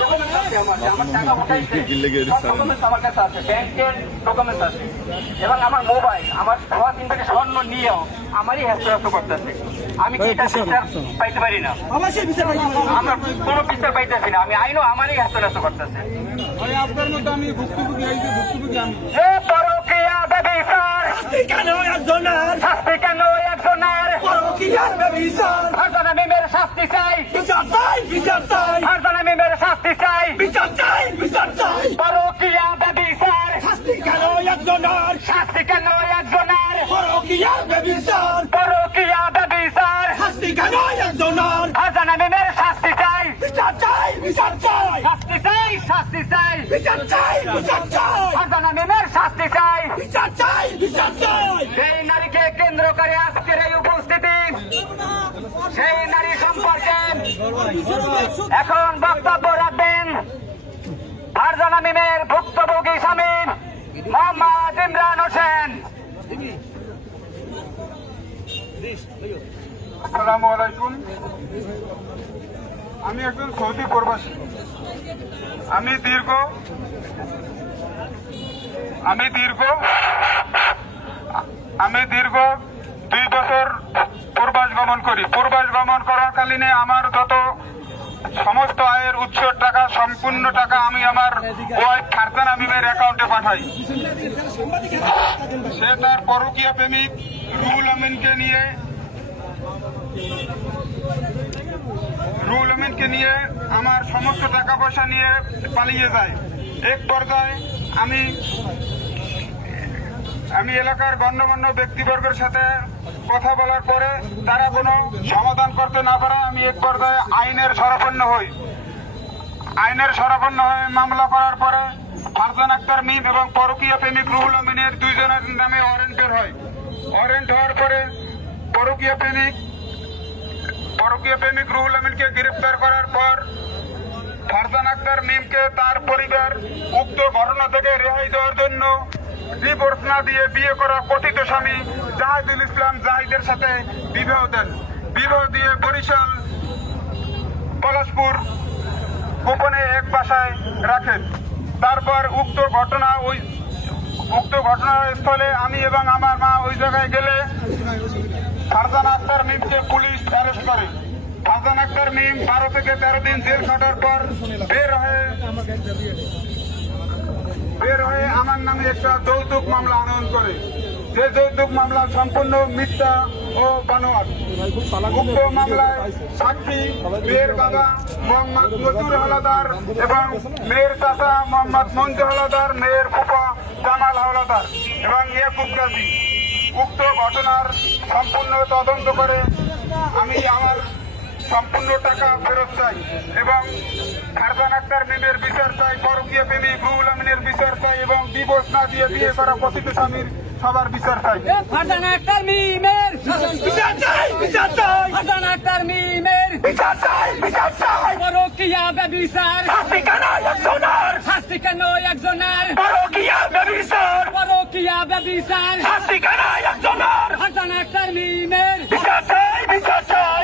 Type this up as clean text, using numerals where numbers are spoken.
Documents আছে আমার টাকা উঠাইছে ডকুমেন্টস আমার কাছে আছে, ব্যাংকের ডকুমেন্টস আছে এবং আমার মোবাইল, আমার সবার দিন থেকে স্বর্ণ নিয়েও আমারই হ্যাস্ত করতেছে। আমি কি এটা বিচার পাইতে পারি না? আমরা কোনো বিচার পাইতেছি না, আমি আইনও আমারই হ্যাস্ত করতেছে। আপনার মতো আমি ভুক্তভোগী আমি পরকীয়া ব্যভিচার শাস্তি কেন একজনের পরকীয়ার ব্যভিচার ফারজানা মিমের শাস্তি চাই, বিচার চাই ফারজানা মিমের শাস্তি চাই, বিচার চাই পরকীয়া ব্যভিচার শাস্তি কেন একজনের পরকীয়ার ব্যভিচার শাস্তি কেন একজনের ফারজানা মিমের শাস্তি চাই, বিচার চাই শাস্তি চাই বিচার চাই ফারজানা মিমের শাস্তি চাই, বিচার চাই সেই নারীকে কেন্দ্র করে আজকের এই উপস্থিতি, সেই নারী সম্পর্কে এখন বক্তব্য রাখবেন ফারজানা মিমের ভুক্তভোগী স্বামী মোহাম্মদ ইমরান হোসেন। আসসালামু আলাইকুম। আমি একজন সৌদি প্রবাসী। আমি দীর্ঘ 2 বছর প্রবাস গমন করি। প্রবাস গমন করাকালীনে আমার যত সমস্ত আয়ের উৎসের টাকা, সম্পূর্ণ টাকা আমি আমার ওয়াইফ ফারজানা মিমের অ্যাকাউন্টে পাঠাই। সে তার পরকীয়া প্রেমিক রুহুল আমিনকে নিয়ে আমার সমস্ত টাকা পয়সা নিয়ে পালিয়ে যায়। এক পর্যায়ে আমি এলাকার গণ্যমান্য ব্যক্তিবর্গের সাথে কথা বলার পরে তারা কোনো সমাধান করতে না পারে আমি এক পর্যায়ে আইনের শরণাপন্ন হই। মামলা করার পরে ফারজানা আক্তার মিম এবং পরকীয়া প্রেমিক রুহুল আমিনের 2 জনের নামে ওয়ারেন্ট হয়। ওয়ারেন্ট হওয়ার পরে পরকীয়া প্রেমিক রুহুল আমিনকে গ্রেফতার করার পর ফারজানা আক্তার মিমকে তার পরিবার উক্ত ঘটনা থেকে রেহাই দেওয়ার জন্য ডিভোর্স না দিয়ে বিয়ে করা কথিত স্বামী জাহিদুল ইসলাম জাহিদের সাথে বিবাহ দেন। বিবাহ দিয়ে বরিশাল পলাশপুর গোপনে এক বাসায় রাখেন। তারপর উক্ত ঘটনাস্থলে আমি এবং আমার মা ওই জায়গায় গেলে ফারজানা আক্তার মিমকে পুলিশ অ্যারেস্ট করে। ফারজানা আক্তার মিম 12 থেকে 13 দিন জেল খাটার পর বের হয়ে আমার নামে একটা যৌতুক মামলা আনয়ন করে। যে যৌতুক মামলা সম্পূর্ণ মিথ্যা ও বানোয়াট। উক্ত মামলায় সাক্ষী মেয়ের বাবা মোহাম্মদ মজুর হাওলাদার এবং মেয়ের চাচা মোহাম্মদ মঞ্জু হাওলাদার, মেয়ের ফুফা জামাল হাওলাদার এবং ইয়াকুব গাজী। উক্ত ঘটনার সম্পূর্ণ তদন্ত করে আমি আমার সম্পূর্ণ টাকা ফেরত চাই এবং ফারজানা আক্তার মিমের বিচার চাই, পরকীয়া প্রেমিক রুহুল আমিনের বিচার চাই এবং ডিভোর্স না দিয়ে বিয়ে করা কথিত স্বামীর সবার বিচার চাই। ফারজানা আক্তার মিমের বিচার চাই ফারজানা আক্তার মিমের বিচার চাই পরকীয়া ব্যভিচার শাস্তি কেন একজনের পরকীয়া ব্যভিচার শাস্তি কেন একজনের ফারজানা আক্তার মিমের বিচার চাই